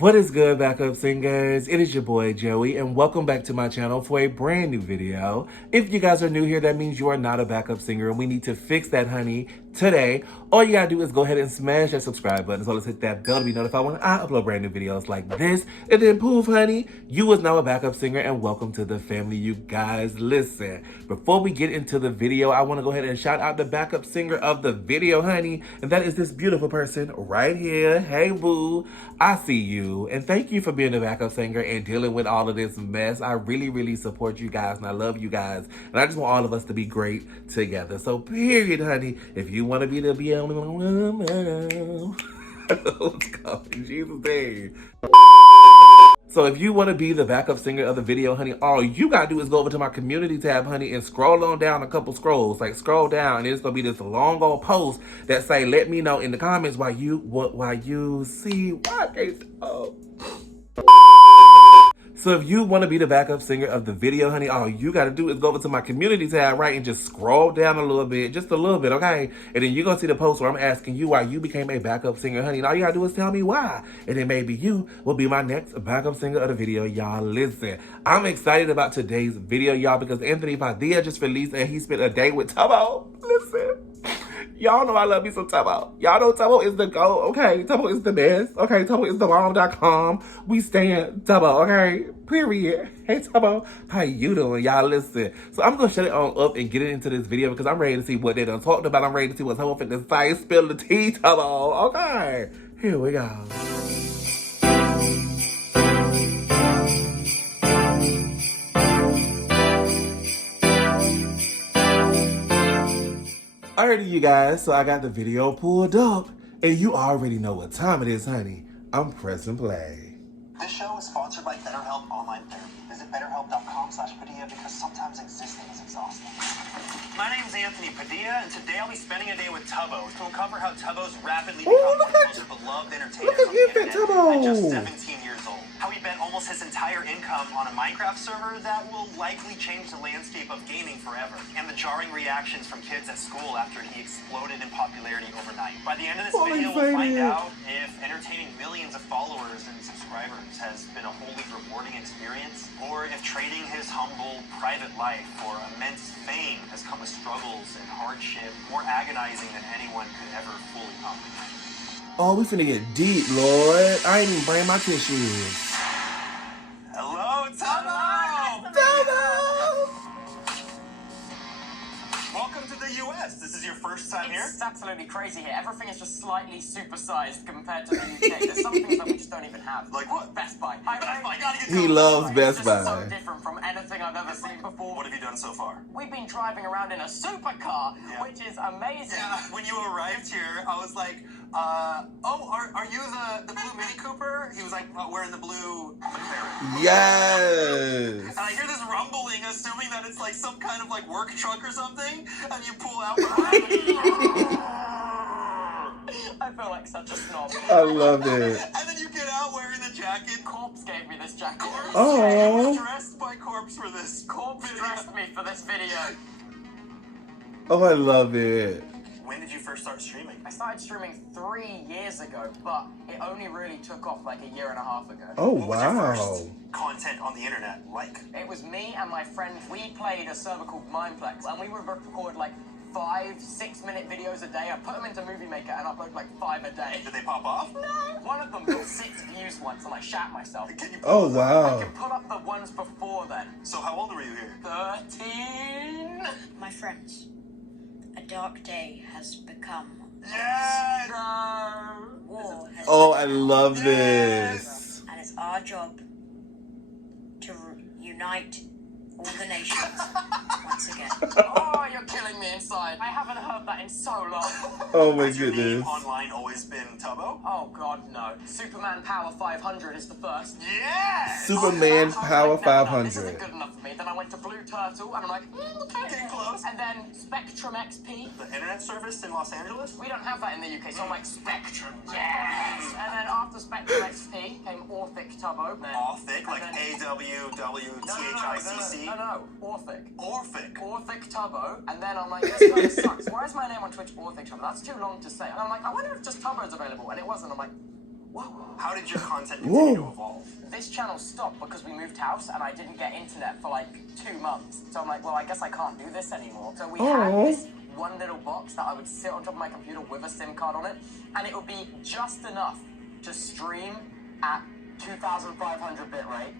What is good, backup singers? It is your boy Joey, and welcome back to my channel for a brand new video. If you guys are new here, that means you are not a backup singer, and we need to fix that, honey, today. All you gotta do is go ahead and smash that subscribe button, so let's hit that bell to be notified when I upload brand new videos like this. And then poof, honey, you is now a backup singer, and welcome to the family, you guys. Listen, before we get into the video, I want to go ahead and shout out the backup singer of the video, honey, and that is this beautiful person right here. Hey, boo, I see you. And thank you for being a backup singer and dealing with all of this mess. I really support you guys, and I love you guys. And I just want all of us to be great together. So period, honey. If you want to be the let's go in Jesus' name. So if you want to be the backup singer of the video, honey, all you gotta do is go over to my community tab, honey, and scroll on down a couple scrolls. Like, scroll down, and it's gonna be this long old post that say, let me know in the comments why you see what they So if you want to be the backup singer of the video, honey, all you got to do is go over to my community tab, right, and just scroll down a little bit, just a little bit, okay? And then you're going to see the post where I'm asking you why you became a backup singer, honey. And all you got to do is tell me why. And then maybe you will be my next backup singer of the video, y'all. Listen, I'm excited about today's video, y'all, because Anthony Padilla just released and he spent a day with Tubbo. Listen. Y'all know I love me some Tubbo. Y'all know Tubbo is the GOAT, okay? Tubbo is the best, okay? Tubbo is the bomb.com. We stand Tubbo, okay? Period. Hey, Tubbo, how you doing? Y'all listen. So I'm going to shut it on up and get into this video because I'm ready to see what they done talked about. I'm ready to see what's Tubbo finna say. Spill the tea, Tubbo, okay? Here we go. Alrighty, you guys, so I got the video pulled up, and you already know what time it is, honey. I'm pressing play. This show is sponsored by BetterHelp Online Therapy. Visit BetterHelp.com/Padilla because sometimes existing is exhausting. My name's Anthony Padilla, and today I'll be spending a day with Tubbo to uncover how Tubbo's rapidly become one of the most beloved entertainers on the internet at just 17 years old. How he bet almost his entire income on a Minecraft server that will likely change the landscape of gaming forever. And the jarring reactions from kids at school after he exploded in popularity overnight. By the end of this video, we'll find out if entertaining millions of followers and subscribers has been a wholly rewarding experience, or if trading his humble private life for immense fame has come with struggles and hardship more agonizing than anyone could ever fully comprehend. Oh, we finna get deep, Lord. I ain't even bring my tissues. Hello, Tubbo! Tubbo! Welcome to the US. This is your first time here? It's absolutely crazy here. Everything is just slightly supersized compared to the UK. There's some things that we just don't even have. Like what? Best Buy. Best Buy, gotta get He loves Best It's just Buy. so different from anything I've ever seen before. What have you done so far? We've been driving around in a supercar, which is amazing. Yeah, when you arrived here, I was like, are you the blue Mini Cooper? He was like, wearing the blue McLaren. Yes. And I hear this rumbling, assuming that it's like some kind of like work truck or something, and you pull out behind me. I feel like such a snob. I love it. And then you get out wearing the jacket. Corpse gave me this jacket. Oh. I was dressed by Corpse for this. Corpse dressed me for this video. Oh, I love it. When did you first start streaming? I started streaming 3 years ago, but it only really took off like a year and a half ago. Oh, What was your wow. first content on the internet like? It was me and my friend. We played a server called Mindplex, and we would record like 5-6 minute videos a day. I put them into Movie Maker and upload like 5 a day. Did they pop off? No! One of them got 6 views once, and I shat myself. Can you Oh, I wow. can put up the ones before then. So how old were you here? 13. My friends, a dark day has become. Yes! War has Oh, I love this. and it's our job to unite all the nations once again. Oh, you're killing me inside. I haven't heard that in so long. Oh my Has your name goodness. online always been Tubbo? Oh God, no. Superman Power 500 is the first. Yes! Superman I was Power like, no, this 500. isn't good enough for me. Then I went to Blue Turtle, and I'm like, okay. Getting close. And then Spectrum XP. The internet service in Los Angeles? We don't have that in the UK, so I'm like, Spectrum, yes! And then after Spectrum XP came Orphic Tubbo. Orphic, like And then- AWWTHICC? No, Orphic. Orphic. Orphic Tubbo, and then I'm like, this kind of sucks. Why is my name on Twitch Orphic Tubbo? That's too long to say. And I'm like, I wonder if just Tubbo's available, and it wasn't. I'm like, Whoa. How did your content continue to evolve? This channel stopped because we moved house and I didn't get internet for like 2 months. So I'm like, well, I guess I can't do this anymore. So we had this one little box that I would sit on top of my computer with a SIM card on it, and it would be just enough to stream at 2,500 bitrate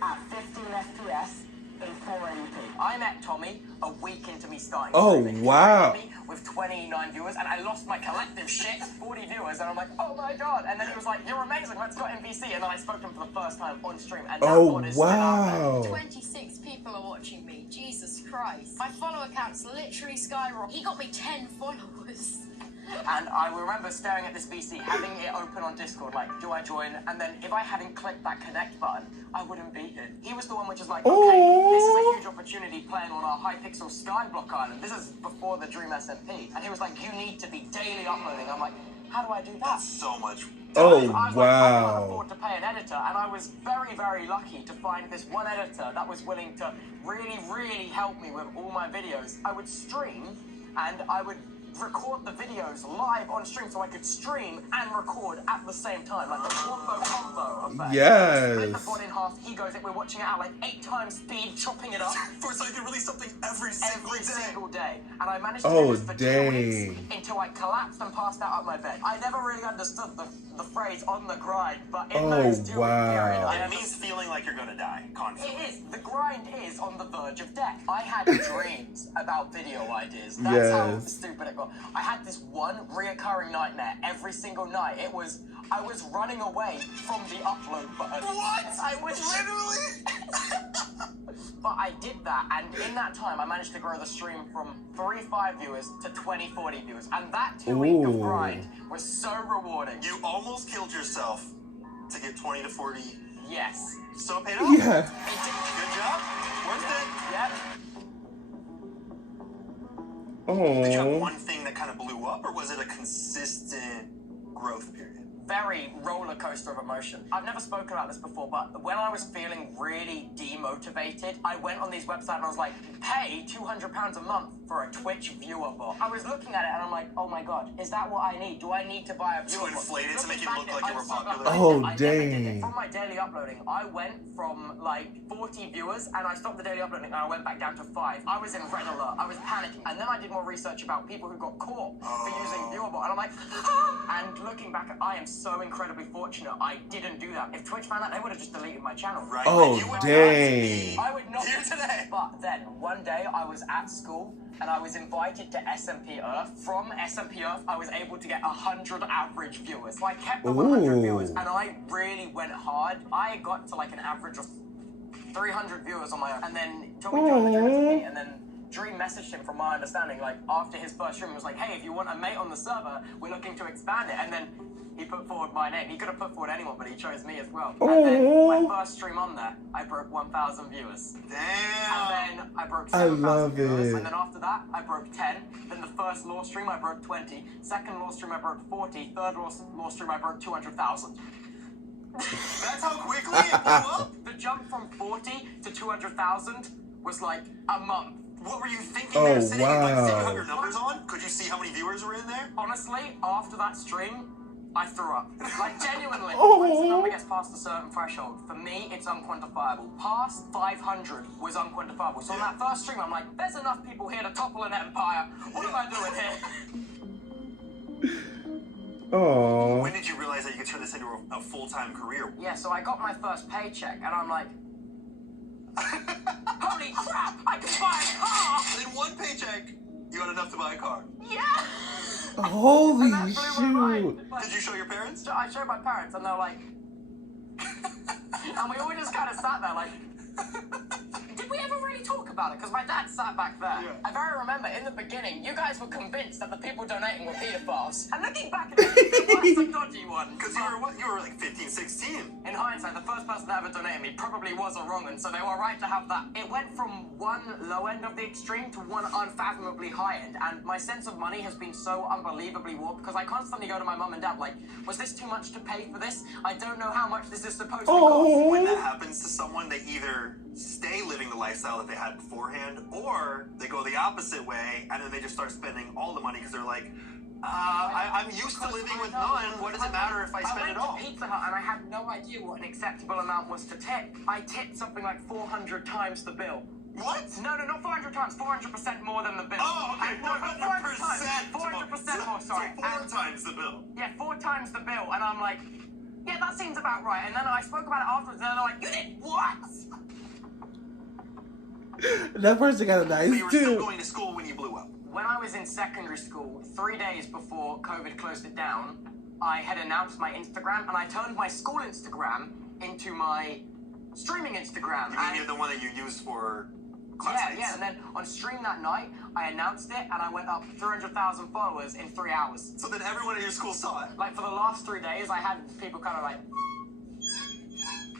at 15 FPS in 480p. I met Tommy a week into me starting streaming. He met me with 29 viewers, and I lost my collective shit, 40 viewers, and I'm like, oh my god. And then he was like, you're amazing, let's go MVC. And then I spoke to him for the first time on stream, and that one is still out there. 26 people are watching me. Jesus Christ. My follow account's literally skyrocketed. He got me 10 followers. And I remember staring at this VC, having it open on Discord, like, do I join? And then if I hadn't clicked that connect button, I wouldn't be here. He was the one which is like, okay, this is a huge opportunity playing on our high-pixel Skyblock Island. This is before the Dream SMP. And he was like, you need to be daily uploading. I'm like, how do I do that? That's so much. I was like, I can't afford to pay an editor, and I was very, very lucky to find this one editor that was willing to really, really help me with all my videos. I would stream, and I would record the videos live on stream so I could stream and record at the same time, like a combo effect. Yes. Split the VOD in half, he goes it, we're watching it at like 8 times speed, chopping it up. So you can release something every single day. And I managed to do this for 2 weeks until I collapsed and passed out of my bed. I never really understood the phrase on the grind, but in those 2 week period, it means feeling like you're gonna die constantly. It is. The grind is on the verge of death. I had dreams about video ideas. That's how stupid it got. I had this one reoccurring nightmare every single night. I was running away from the upload button. What? I was literally. But I did that, and in that time, I managed to grow the stream from 3-5 viewers to 20-40 viewers, and that 2 week of grind was so rewarding. You almost killed yourself to get 20 to 40. Yes. So it paid off. Yeah. Good job. Worth it. Yeah. Did you have one thing that kind of blew up, or was it a consistent growth period? Very roller coaster of emotion. I've never spoken about this before, but when I was feeling really demotivated, I went on these websites and I was like, pay £200 a month for a Twitch viewer bot. I was looking at it and I'm like, oh my god, is that what I need? Do I need to buy a viewer bot? To inflate it, to make it look like you were popular? I never did it. From my daily uploading, I went from like 40 viewers and I stopped the daily uploading and I went back down to 5. I was in red alert. I was panicking. And then I did more research about people who got caught for using viewer bot. And I'm like, and looking back, I am so incredibly fortunate I didn't do that. If Twitch found out, they would have just deleted my channel. Right. Dang. I would not here today. But then one day I was at school and I was invited to SMP Earth. From SMP Earth, I was able to get 100 average viewers. So I kept the 100 viewers and I really went hard. I got to like an average of 300 viewers on my own. And then Tommy joined the Dream SMP, and then Dream messaged him, from my understanding, like after his first stream, was like, hey, if you want a mate on the server, we're looking to expand it. And then he put forward my name. He could have put forward anyone, but he chose me as well. And then my first stream on there, I broke 1,000 viewers. Damn. And then I broke 7,000 viewers. it. And then after that, I broke 10. Then the first law stream, I broke 20. Second law stream, I broke 40. Third law stream, I broke 200,000. That's how quickly it blew up? The jump from 40 to 200,000 was like a month. What were you thinking there, sitting like sitting you have your numbers on? Could you see how many viewers were in there? Honestly, after that stream, I threw up. Like, genuinely. Once the number gets past a certain threshold, for me, it's unquantifiable. Past 500 was unquantifiable. So on that first stream, I'm like, there's enough people here to topple an empire. What am I doing here? Oh. When did you realize that you could turn this into a full-time career? Yeah, so I got my first paycheck, and I'm like, holy crap, I can buy a car! In one paycheck, you had enough to buy a car. Yeah! Holy And that blew my mind. shoot. Like, Did you show your parents? I showed my parents, and they're like, and we all just kind of sat there like, did we ever really talk about it? Because my dad sat back there. Yeah. I very remember in the beginning, you guys were convinced that the people donating were pedophiles. And looking back at it, it was a dodgy one. Because you were what? You were like 15, 16. In hindsight, the first person that ever donated me probably was a wrong one, so they were right to have that. It went from one low end of the extreme to one unfathomably high end, and my sense of money has been so unbelievably warped because I constantly go to my mum and dad like, was this too much to pay for this? I don't know how much this is supposed to cost. When that happens to someone, they either stay living the lifestyle that they had beforehand, or they go the opposite way, and then they just start spending all the money because they're like, I'm used to living with none. What does it matter if I spend it all? I went to Pizza Hut and I had no idea what an acceptable amount was to tip. I tipped something like 400 times the bill. What? No, not 400 times. 400% more than the bill. Oh, okay. 400%. 400% more, sorry. So 4 times the bill. Yeah, 4 times the bill. And I'm like, yeah, that seems about right. And then I spoke about it afterwards, and they're like, you did what? That person got a nice So you were still tip. going to school when you blew up? When I was in secondary school, 3 days before COVID closed it down, I had announced my Instagram, and I turned my school Instagram into my streaming Instagram. You mean the one that you used for classmates? Yeah, and then on stream that night, I announced it, and I went up 300,000 followers in 3 hours. So then everyone at your school saw it? Like, for the last 3 days, I had people kind of like...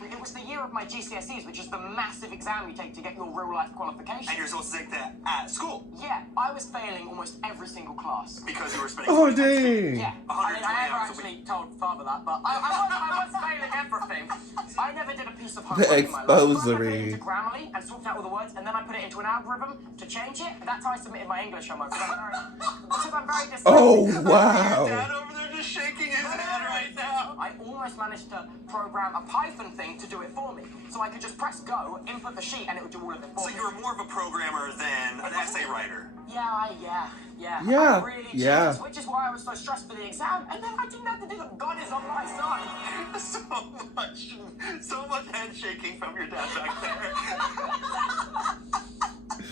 It was the year of my GCSEs, which is the massive exam you take to get your real-life qualification. And you're supposed to take that at school? Yeah, I was failing almost every single class. Because you were spending... Oh, dang. Yeah, I mean, I never actually told Father that, but I was failing everything. I never did a piece of homework in my life. I put it into Grammarly and swapped out all the words, and then I put it into an algorithm to change it. That's how I submitted my English homework, because I'm very dyslexic. Oh, wow. Your dad over there just shaking his head right now. I almost managed to program a Python thing to do it for me. So I could just press go, input the sheet, and it would do all of it for me. So you were more of a programmer than an essay writer? Yeah. Yeah, I'm really yeah. genius, which is why I was so stressed for the exam. And then I didn't have to do that. God is on my side. So much head shaking from your dad back there.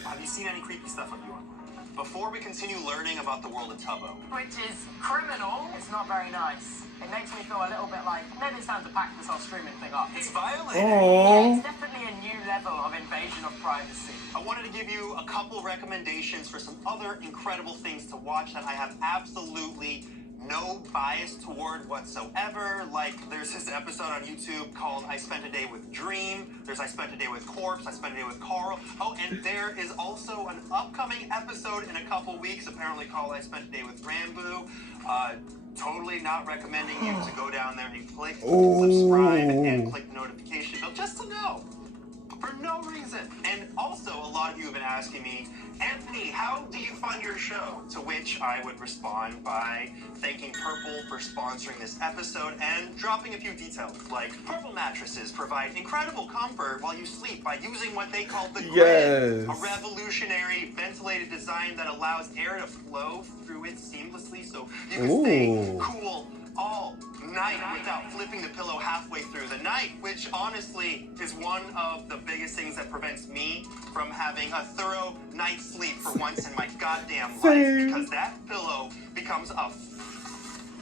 Have you seen any creepy stuff on you? Before we continue learning about the world of Tubbo. Which is criminal. It's not very nice. It makes me feel a little bit like, maybe it's time to pack this whole streaming thing up. It's violating. Yeah, it's definitely a new level of invasion of privacy. I wanted to give you a couple recommendations for some other incredible things to watch that I have absolutely no bias toward whatsoever. Like, there's this episode on YouTube called I Spent a Day with Dream. There's I Spent a Day with Corpse. I Spent a Day with Carl. Oh, and there is also an upcoming episode in a couple weeks, apparently called I Spent a Day with Rambo. Totally not recommending you to go down there and click subscribe and click the notification bell just to know. For no reason. And also, a lot of you have been asking me, Anthony, how do you fund your show? To which I would respond by thanking Purple for sponsoring this episode and dropping a few details. Like, Purple mattresses provide incredible comfort while you sleep by using what they call the grid, a revolutionary ventilated design that allows air to flow through it seamlessly so you can stay cool all night without flipping the pillow halfway through the night, which honestly is one of the biggest things that prevents me from having a thorough night's sleep for once in my goddamn life, because that pillow becomes a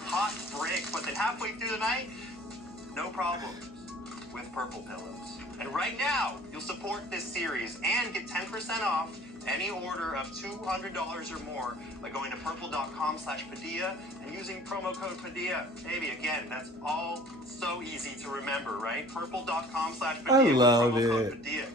hot brick, but then halfway through the night, no problems with Purple pillows. And right now, you'll support this series and get 10% off any order of $200 or more by going to purple.com/Padilla and using promo code Padilla. Baby, again, that's all so easy to remember, right? Purple.com/Padilla. I love promo code it. Padilla.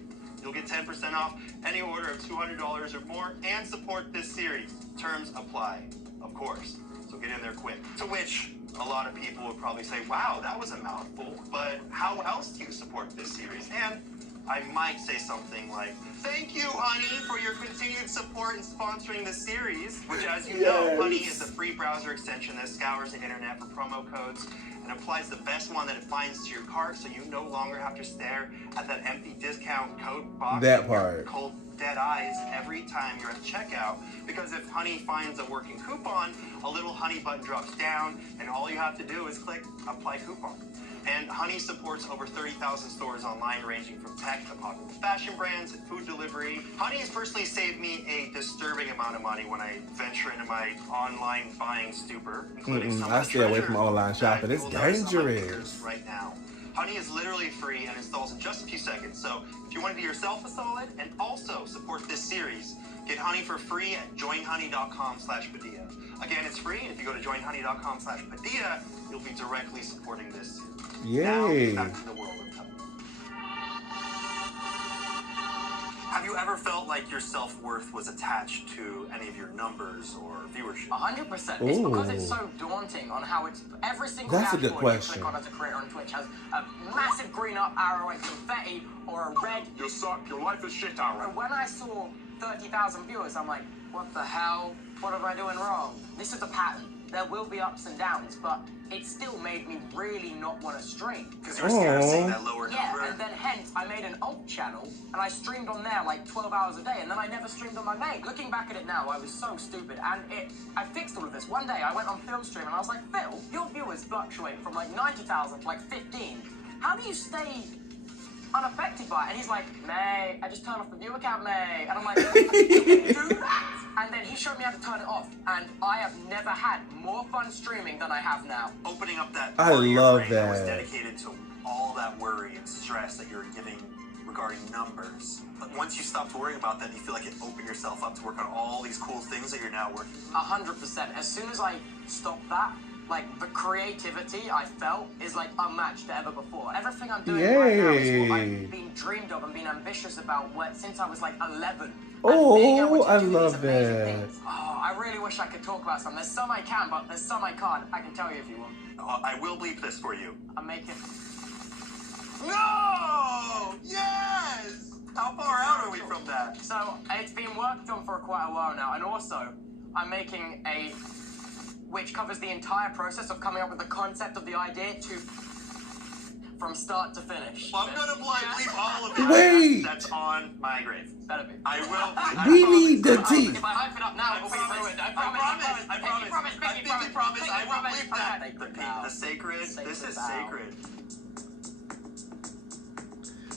You'll get 10% off any order of $200 or more and support this series. Terms apply, of course. So get in there quick. To which a lot of people would probably say, wow, that was a mouthful, but how else do you support this series? And I might say something like, thank you, Honey, for your continued support in sponsoring the series, which, as you know, Honey is a free browser extension that scours the internet for promo codes and applies the best one that it finds to your cart, so you no longer have to stare at that empty discount code box That with your part. cold dead eyes every time you're at the checkout, because if Honey finds a working coupon, a little Honey button drops down, and all you have to do is click Apply Coupon. And Honey supports over 30,000 stores online, ranging from tech to popular fashion brands and food delivery. Honey has personally saved me a disturbing amount of money when I venture into my online buying stupor, including some I of the stay away from treasures online shopping. that It's you will notice on my dangerous. fingers right now. Honey is literally free and installs in just a few seconds. So if you want to do yourself a solid and also support this series, get Honey for free at joinhoney.com/Padilla. Again, it's free, and if you go to joinhoney.com/Padilla, you'll be directly supporting this series. Yay. Now, back to the world of Tubbo. Have you ever felt like your self-worth was attached to any of your numbers or viewership? 100%. It's because it's so daunting on how it's every single That's a good dashboard you question. click on as a creator on Twitch has a massive green up arrow and confetti or a red You suck, your life is shit arrow. And when I saw 30,000 viewers, I'm like, what the hell? What am I doing wrong? This is a pattern. there will be ups and downs, but it still made me really not want to stream. Because you were scared of seeing that lower number. Yeah, and then hence I made an alt channel and I streamed on there like 12 hours a day, and then I never streamed on my main. Looking back at it now, I was so stupid, and I fixed all of this. One day I went on Phil's stream and I was like, Phil, your viewers fluctuate from like 90,000 to like 15. How do you stay unaffected by it? And he's like, May, I just turned off the viewer count, May. And I'm like, you can do that? And then he showed me how to turn it off, and I have never had more fun streaming than I have now. Opening up that I part of your love brain that was that. dedicated to all that worry and stress that you're giving regarding numbers. But once you stopped worrying about that, you feel like it opened yourself up to work on all these cool things that you're now working on. 100%. As soon as I stopped that, like, the creativity I felt is like unmatched to ever before. Everything I'm doing right now is what I've been dreamed of and been ambitious about since I was like 11. Oh, I love that. Things. Oh, I really wish I could talk about some. There's some I can, but there's some I can't. I can tell you if you want. I will bleep this for you. I'm making... No! Yes! How far out are we from that? So, it's been worked on for quite a while now, and also, I'm making a... which covers the entire process of coming up with the concept of the idea to... from start to finish. Well, I'm gonna bleep all of it. Wait! That's on my grave. Better be. I will. We need the tea. If I hype it up now, it'll be ruined. I promise. I promise. I will bleep that. The sacred. This is sacred.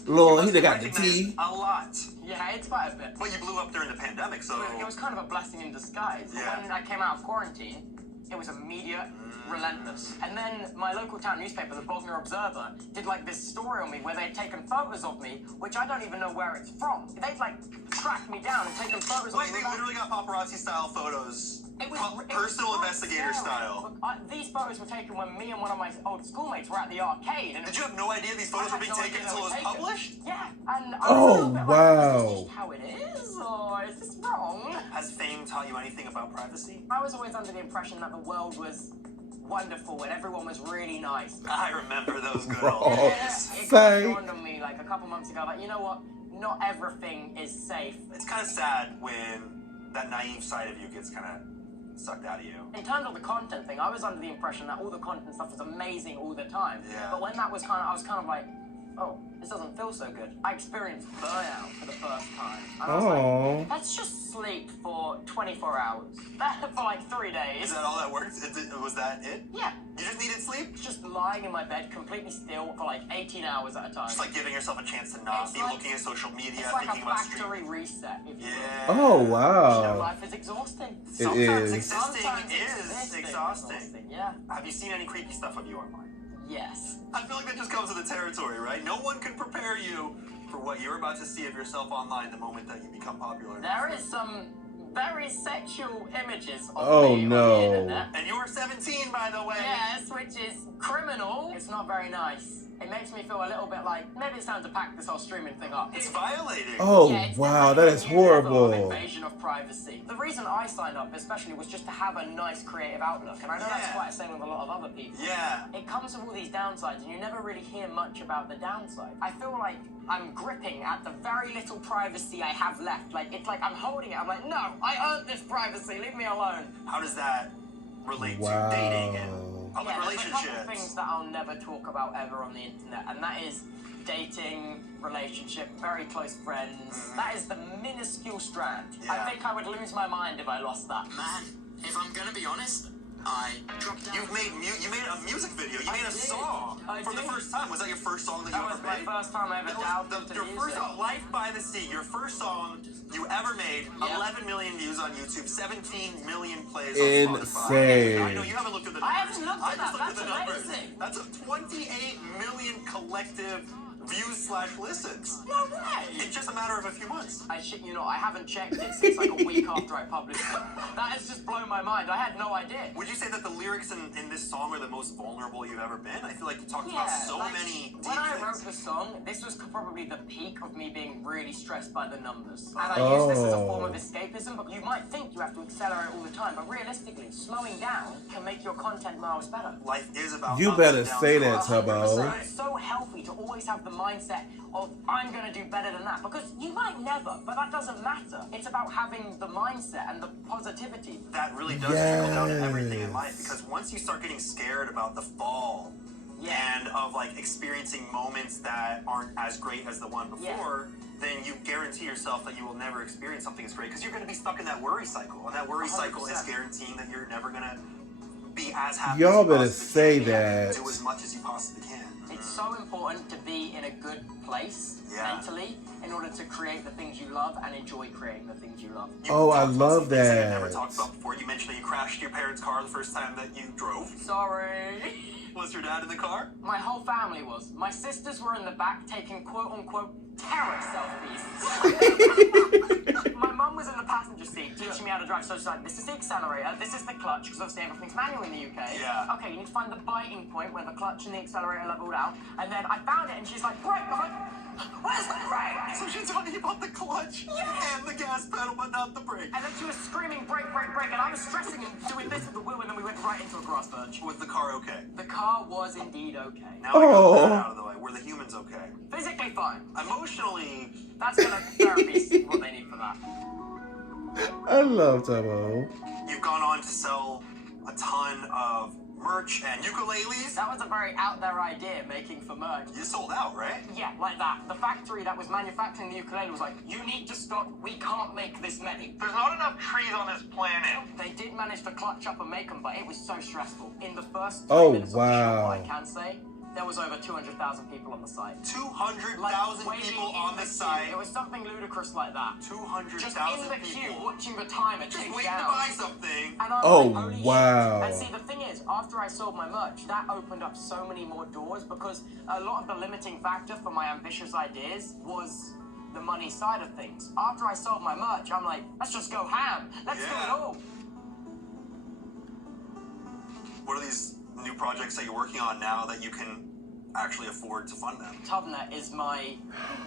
Lord, he You done got the recognize tea. a lot. Yeah, it's quite a bit. But you blew up during the pandemic, so... It was kind of a blessing in disguise. Yeah. When I came out of quarantine, it was immediate, relentless. And then my local town newspaper, the Bognor Observer, did like this story on me where they'd taken photos of me, which I don't even know where it's from. They'd like tracked me down and taken photos of me. Wait, they literally got paparazzi-style photos. It was Personal quite investigator scary. style. These photos were taken when me and one of my old schoolmates were at the arcade. And Did you have no idea these photos were being taken until it was published? Yeah, and I was a Oh, little bit wow. like, is this how it is, or is this wrong? Has fame taught you anything about privacy? I was always under the impression that the world was wonderful and everyone was really nice. I remember those good Oh, old Yeah, days. it say. dawned on me like a couple months ago, like, you know what? Not everything is safe. It's kind of sad when that naive side of you gets kind of sucked out of you. In terms of the content thing, I was under the impression that all the content stuff was amazing all the time. Yeah. But when that was I was kind of like, oh, this doesn't feel so good. I experienced burnout for the first time. And I was Oh. like, let's just sleep for 24 hours. For like 3 days. Is that all that worked? Was that it? Yeah. You just needed sleep? Just lying in my bed completely still for like 18 hours at a time. Just like giving yourself a chance to not It's be like- looking at social media, It's like thinking a about factory streaming. reset, if you will. Yeah. Oh, You know, wow. life is exhausting. Sometimes is. existing Sometimes is existing exhausting. Yeah. Have you seen any creepy stuff of you online? Yes. I feel like that just comes with the territory, right? No one can prepare you for what you're about to see of yourself online the moment that you become popular. There is some very sexual images of Oh, me on no. the internet. And you were 17, by the way. Yes, which is criminal. It's not very nice. It makes me feel a little bit like maybe it's time to pack this whole streaming thing up. It's violating. Oh, Yeah, it's wow, definitely that is a new level of horrible. invasion of privacy. The reason I signed up especially was just to have a nice creative outlook, and I know that's Yeah. quite the same with a lot of other people. Yeah. It comes with all these downsides, and you never really hear much about the downside. I feel like I'm gripping at the very little privacy I have left. Like, it's like I'm holding it. I'm like, no, I earned this privacy. Leave me alone. How does that relate Wow. to dating and public Yeah, there's a couple relationships? things that I'll never talk about ever on the internet, and that is dating, relationship, very close friends. That is the minuscule strand. Yeah. I think I would lose my mind if I lost that. Man, if I'm gonna be honest, I dropped out. You made a music video. You I made a did. song I for the did. first time. Was that your first song that you That ever was my made? first time I ever That delved was into your music. first song, Life by the Sea, your first song you ever made. Yeah. 11 million views on YouTube, 17 million plays on Spotify. Insane. I know you haven't looked at the I numbers. haven't looked at I just that. looked at the That's numbers. amazing. That's a 28 million collective views/listens. No way! In just a matter of a few months. I shit you not, I haven't checked it since like a week after I published it. That has just blown my mind. I had no idea. Would you say that the lyrics in this song are the most vulnerable you've ever been? I feel like you talked about Yeah, so like, many deep when I things. wrote the song, this was probably the peak of me being really stressed by the numbers. And I use this as a form of escapism, but you might think you have to accelerate all the time, but realistically, slowing down can make your content miles better. Life is about You ups better and downs. say that, 100%. Tubbo. It's so healthy to always have the mindset of, I'm going to do better than that. Because you might never, but that doesn't matter. It's about having the mindset and the positivity. That really does trickle down to everything in life, because once you start getting scared about the fall and of like experiencing moments that aren't as great as the one before, then you guarantee yourself that you will never experience something as great, because you're going to be stuck in that worry cycle, and that worry 100%. cycle is guaranteeing that you're never going to be as happy. Y'all as you better possibly say can, that. and do as much as you possibly can. It's so important to be in a good place mentally in order to create the things you love and enjoy creating the things you love. Oh, I talked about love some things that you never that. talked about before. You mentioned that you crashed your parents' car the first time that you drove. Sorry. Was your dad in the car? My whole family was. My sisters were in the back taking quote-unquote terror selfies. My mum was in the passenger seat teaching me how to drive, so she's like, this is the accelerator, this is the clutch, because obviously everything's manual in the UK. Yeah. Okay, you need to find the biting point where the clutch and the accelerator leveled out, and then I found it, and she's like, brake! I'm like, where's the brake? So she's talking about the clutch and the gas pedal, but not the brake. And then she was screaming, brake, brake, brake, and I was stressing and doing this with the wheel, and then we went right into a grass verge. Was the car okay? The car was indeed okay. Now I got that out of the way. Were the humans okay? Physically fine. Emotionally, That's gonna therapy what they need for that. I love Tubbo. you've gone on to sell a ton of merch and ukuleles. That was a very out there idea, making for merch. You sold out, right? Yeah, like that. The factory that was manufacturing the ukulele was like, you need to stop, we can't make this many. There's not enough trees on this planet. They did manage to clutch up and make them, but it was so stressful. In the first 3 Oh, minutes of the show, wow. what I can say, there was over 200,000 people on the site. 200,000 waiting people in on the queue. site. It was something ludicrous like that. 200,000 Just in the people. queue, watching the timer Just tick waiting down. to buy something. And I'm Oh, like, holy wow. shit. And see, the thing is, after I sold my merch, that opened up so many more doors, because a lot of the limiting factor for my ambitious ideas was the money side of things. After I sold my merch, I'm like, let's just go ham. Let's do it all. What are these new projects that you're working on now that you can actually afford to fund them? Tubnet is my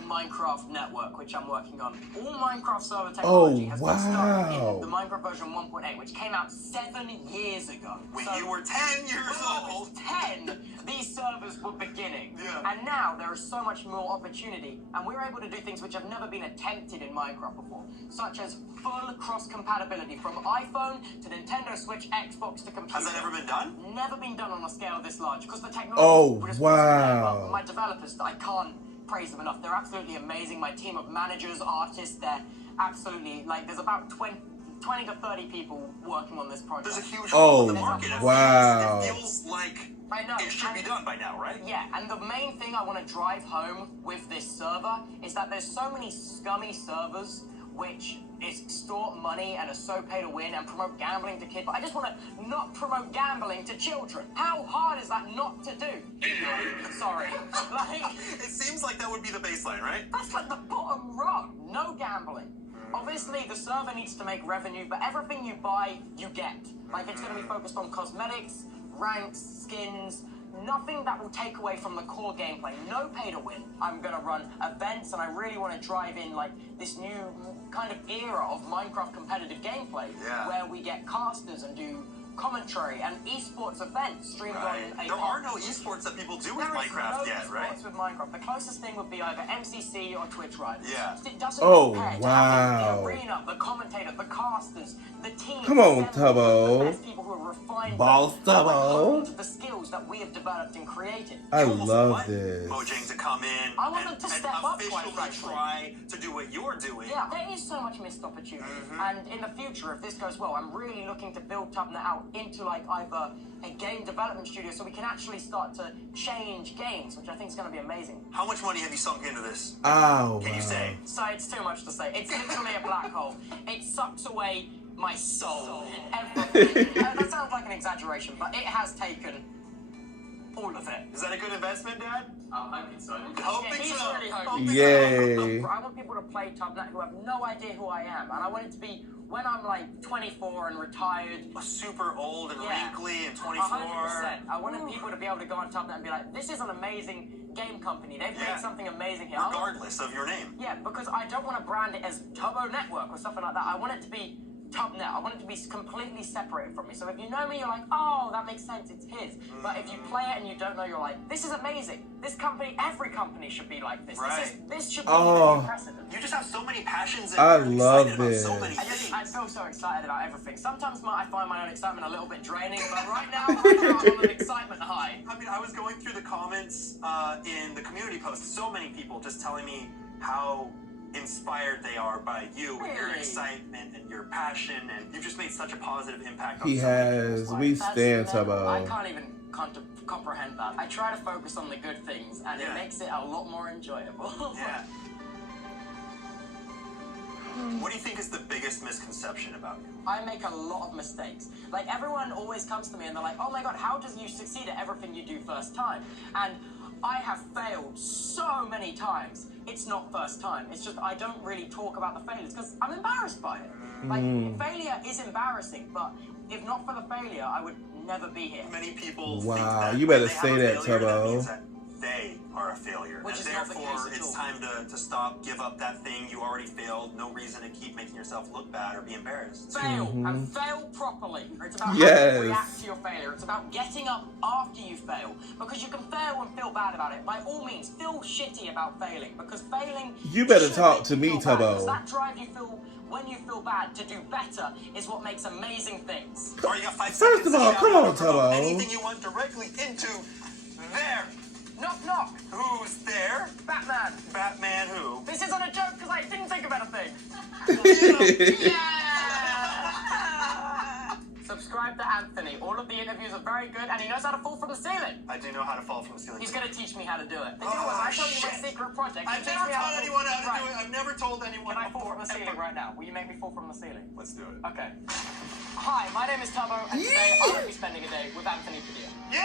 Minecraft network, which I'm working on. All Minecraft server technology has been started in the Minecraft version 1.8, which came out 7 years ago. When you were 10 years When I old. was 10, these servers were beginning. Yeah. And now there is so much more opportunity, and we're able to do things which have never been attempted in Minecraft before, such as full cross-compatibility from iPhone to Nintendo Switch, Xbox to computer. Has that ever been done? Never been done on a scale this large, because the technology Oh, just wasn't there. wow. But my developers, I can't praise them enough. They're absolutely amazing. My team of managers, artists, they're absolutely, like, there's about 20 to 30 people working on this project. There's a huge Oh, hole in the market. wow. It feels like I know. it should be done by now, right? Yeah, and the main thing I want to drive home with this server is that there's so many scummy servers which extort money and are so pay to win and promote gambling to kids. But I just want to not promote gambling to children. How hard is that not to do? Sorry. Like, It seems like that would be the baseline, right? that's like the bottom rung. No gambling. Obviously, the server needs to make revenue, but everything you buy, you get. Like, it's going to be focused on cosmetics, ranks, skins, nothing that will take away from the core gameplay. No pay to win. I'm going to run events, and I really want to drive in, like, this new kind of era of Minecraft competitive gameplay, where we get casters and do commentary and esports events streamed on a... There are no esports that people do with There is Minecraft no yet, right? esports with Minecraft. The closest thing would be either MCC or Twitch Riders. Yeah. It doesn't Oh, compare to wow. having the arena, the commentator, the casters, the team. Come on, assembled, Tubbo. The best people who are refined. Boss who have Tubbo. honed the skills that we have developed and created. I You almost love want this. Mojang to come in I want and, them to and step up, quite officially frankly. try to do what you're doing. Yeah, there is so much missed opportunity. And in the future, if this goes well, I'm really looking to build Tubnet out into like either a game development studio so we can actually start to change games, which I think is going to be amazing. How much money have you sunk into this? Oh, Can you say? So it's too much to say. It's literally a black hole. It sucks away my soul. Everything. That sounds like an exaggeration, but it has taken all of it. Is that a good investment, Dad? I'm hoping so. Hoping he's so. really hoping. Hoping so. Yay. I want people to play TubNut who have no idea who I am, and I want it to be when I'm like 24 and retired. Super old and Yeah. wrinkly and 24. 100%. I wanted people to be able to go on TubNut and be like, this is an amazing game company. They've Yeah. made something amazing here. Regardless of your name. Yeah, because I don't want to brand it as Tubbo Network or something like that. I want it to be TubNet. I want it to be completely separated from me. So if you know me, you're like, oh, that makes sense, it's his. But if you play it and you don't know, you're like, this is amazing. This company, every company should be like this. Right. This should be Oh. the precedent. You just have so many passions and I you're love excited about this. so many things. I feel so excited about everything. Sometimes I find my own excitement a little bit draining, but right now I'm on an excitement high. I mean, I was going through the comments in the community post. So many people just telling me how inspired they are by you and your Really? excitement and your passion, and you've just made such a positive impact on He so many has. people's We lives. stand I Tubbo. can't even comprehend that. I try to focus on the good things, and Yeah. it makes it a lot more enjoyable. Yeah. What do you think is the biggest misconception about you? I make a lot of mistakes. Like, everyone always comes to me and they're like, oh my god, how does you succeed at everything you do first time? And I have failed so many times. It's not first time. It's just I don't really talk about the failures because I'm embarrassed by it. Like, failure is embarrassing, but if not for the failure, I would never be here. Many people Wow, think that you when better they have say a that, failure, Tubbo. That means that they are a failure. Which and is not the therefore, case at it's all. time to stop, give up that thing you already failed. No reason to keep making yourself look bad or be embarrassed. Fail and fail properly. It's about how Yes. you react to your failure. It's about getting up after you fail, because you can fail and feel bad about it. By all means, feel shitty about failing, because failing. You better should talk make to you me, feel bad, Tubbo. because that drive you feel when you feel bad to do better is what makes amazing things. All right, you got 5 First seconds of to all, shout come out on, or promote Tubbo. anything you want directly into there. Knock knock. Who's there? Batman. Batman who? This isn't a joke because I didn't think of anything. Subscribe to Anthony. All of the interviews are very good, and he knows how to fall from the ceiling. I do know how to fall from the ceiling. He's going to teach me how to do it. The Oh, deal was, I told you my shit. secret project. I've You teach never me how taught to anyone fall- how to do Right. it. I've never told anyone Can I fall before, from the ceiling ever. right now? Will you make me fall from the ceiling? Let's do it. Okay. Hi, my name is Tubbo, and today I will be spending a day with Anthony Padilla. Yay!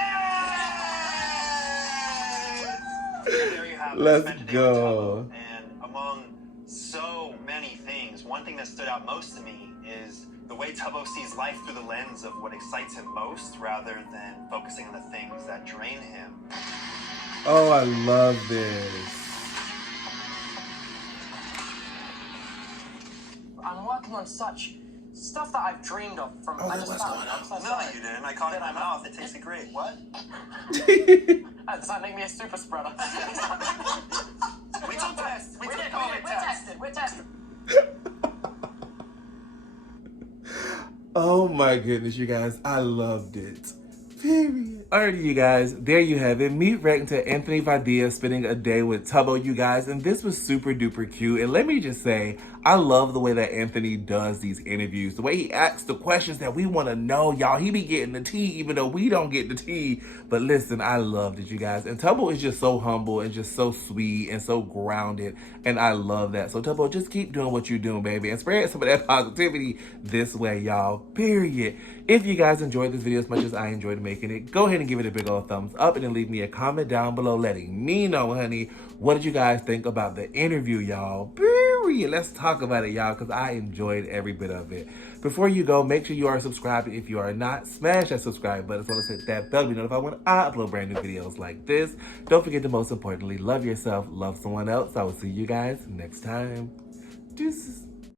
There you have it. Let's Spent a day go. with Tubbo. And among so many things, one thing that stood out most to me is the way Tubbo sees life through the lens of what excites him most rather than focusing on the things that drain him. Oh, I love this. I'm working on such stuff that I've dreamed of from. I just what's found- going on? I'm so No, sorry. you didn't. I caught it in my mouth. It tasted great. What? Oh, does that make me a super spreader? We took tests. We We're took good, COVID we're tests. tested. We're tested. Oh my goodness, you guys. I loved it. Period. Alrighty, you guys. There you have it. Me reacting to Anthony Padilla spending a day with Tubbo, you guys. And this was super duper cute. And let me just say, I love the way that Anthony does these interviews. The way he asks the questions that we want to know, y'all. He be getting the tea, even though we don't get the tea. But listen, I loved it, you guys. And Tubbo is just so humble and just so sweet and so grounded. And I love that. So Tubbo, just keep doing what you're doing, baby. And spread some of that positivity this way, y'all. Period. If you guys enjoyed this video as much as I enjoyed making it, go ahead and give it a big old thumbs up and then leave me a comment down below letting me know, honey, what did you guys think about the interview, y'all? Period. Let's talk about it, y'all, because I enjoyed every bit of it. Before you go, make sure you are subscribed. If you are not, smash that subscribe button as well as hit that bell to be notified when I upload brand new videos like this. Don't forget to, most importantly, love yourself, love someone else. I will see you guys next time. Deuces.